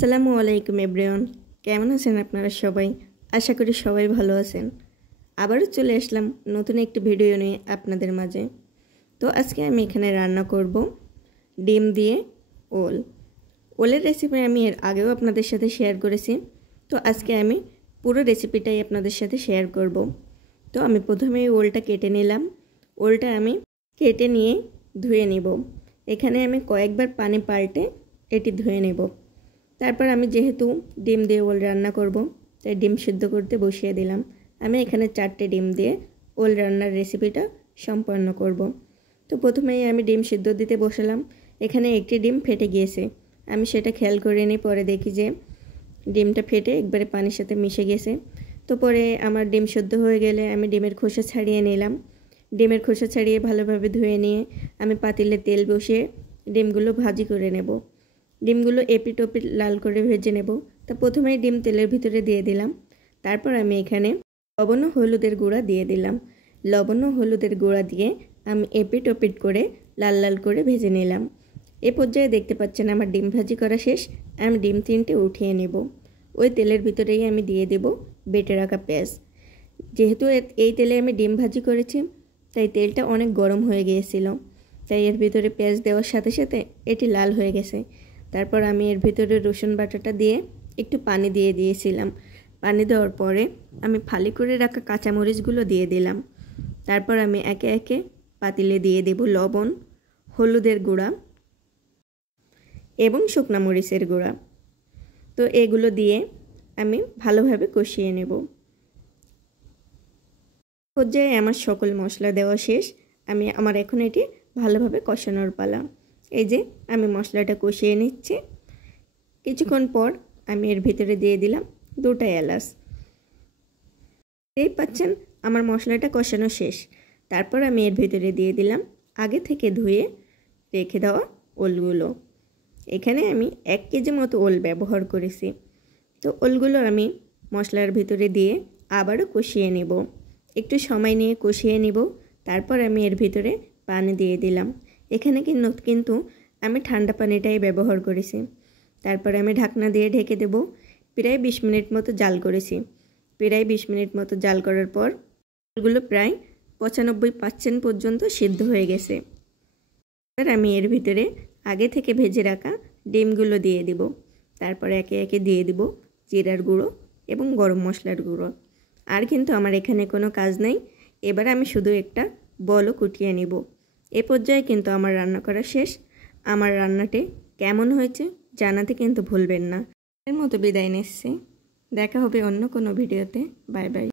আসসালামু আলাইকুম এভরিওয়ান, কেমন আছেন আপনারা সবাই? আশা করি সবাই ভালো আছেন। আবারও চলে আসলাম নতুন একটি ভিডিও নিয়ে আপনাদের মাঝে। তো আজকে আমি এখানে রান্না করব ডিম দিয়ে ওল। ওলের রেসিপি আমি এর আগেও আপনাদের সাথে শেয়ার করেছি। তো আজকে আমি পুরো রেসিপিটাই আপনাদের সাথে শেয়ার করব। তো আমি প্রথমে ওলটা কেটে নিলাম। ওলটা আমি কেটে নিয়ে ধুয়ে নিব। এখানে আমি কয়েকবার পানি পাল্টে এটি ধুয়ে নেব। তারপর আমি যেহেতু ডিম দিয়ে ওল রান্না করব, তাই ডিম সিদ্ধ করতে বসিয়ে দিলাম। আমি এখানে 4টে ডিম দিয়ে ওল রান্নার রেসিপিটা সম্পন্ন করব। তো প্রথমেই আমি ডিম সিদ্ধ দিতে বসালাম। এখানে একটি ডিম ফেটে গিয়েছে। আমি সেটা খেয়াল করে নিই, পরে দেখি যে ডিমটা ফেটে একবারে পানির সাথে মিশে গেছে। তো পরে আমার ডিম সিদ্ধ হয়ে গেলে আমি ডিমের খোসা ছাড়িয়ে নিলাম। ডিমের খোসা ছাড়িয়ে ভালোভাবে ধুয়ে নিয়ে আমি পাতিলে তেল বসিয়ে ডিমগুলো ভাজি করে নেব। ডিমগুলো এপিট ওপিট লাল করে ভেজে নেব। তা প্রথমেই ডিম তেলের ভিতরে দিয়ে দিলাম। তারপর আমি এখানে লবণ ও হলুদের গুঁড়া দিয়ে দিলাম। লবণ ও হলুদের গুঁড়া দিয়ে আমি এপিট ওপিট করে লাল লাল করে ভেজে নিলাম। এ পর্যায়ে দেখতে পাচ্ছেন আমার ডিম ভাজি করা শেষ। আমি ডিম 3টে উঠিয়ে নেব। ওই তেলের ভিতরেই আমি দিয়ে দেব বেটে রাখা পেঁয়াজ। যেহেতু এই তেলে আমি ডিম ভাজি করেছি, তাই তেলটা অনেক গরম হয়ে গিয়েছিল। তাই এর ভিতরে পেঁয়াজ দেওয়ার সাথে সাথে এটি লাল হয়ে গেছে। তারপর আমি এর ভিতরে রসুন বাটাটা দিয়ে একটু পানি দিয়ে দিয়েছিলাম। পানি দেওয়ার পরে আমি ফালি করে রাখা কাঁচামরিচগুলো দিয়ে দিলাম। তারপর আমি একে একে পাতিলে দিয়ে দেব লবণ, হলুদের গুঁড়া এবং শুকনা মরিচের গুঁড়া। তো এগুলো দিয়ে আমি ভালোভাবে কষিয়ে নেব। পর্যায়ে আমার সকল মশলা দেওয়া শেষ। আমার এখন এটি ভালোভাবে কষানোর পালা। এই যে আমি মশলাটা কষিয়ে নিচ্ছি। কিছুক্ষণ পর আমি এর ভিতরে দিয়ে দিলাম 2টা এলাচ। এই পাচ্ছেন আমার মশলাটা কষানো শেষ। তারপর আমি এর ভিতরে দিয়ে দিলাম আগে থেকে ধুয়ে রেখে দেওয়া ওলগুলো। এখানে আমি 1 কেজি মতো ওল ব্যবহার করেছি। তো ওলগুলো আমি মশলার ভিতরে দিয়ে আবারও কষিয়ে নেব। একটু সময় নিয়ে কষিয়ে নেব। তারপর আমি এর ভিতরে পানি দিয়ে দিলাম। এখানে কিন্তু আমি ঠান্ডা পানিটাই ব্যবহার করেছি। তারপরে আমি ঢাকনা দিয়ে ঢেকে দেব। প্রায় 20 মিনিট মতো জাল করেছি। প্রায় 20 মিনিট মতো জাল করার পর ওলগুলো প্রায় 95% পর্যন্ত সিদ্ধ হয়ে গেছে। এবার আমি এর ভিতরে আগে থেকে ভেজে রাখা ডিমগুলো দিয়ে দিব। তারপর একে একে দিয়ে দিব জিরার গুঁড়ো এবং গরম মশলার গুঁড়ো। আর কিন্তু আমার এখানে কোনো কাজ নেই। এবার আমি শুধু একটা বলও কুটিয়ে নিব। এ পর্যায়ে কিন্তু আমার রান্না করা শেষ। আমার রান্নাটি কেমন হয়েছে জানাতে কিন্তু ভুলবেন না। এর মতো বিদায় নিচ্ছি। দেখা হবে অন্য কোনো ভিডিওতে। Bye bye.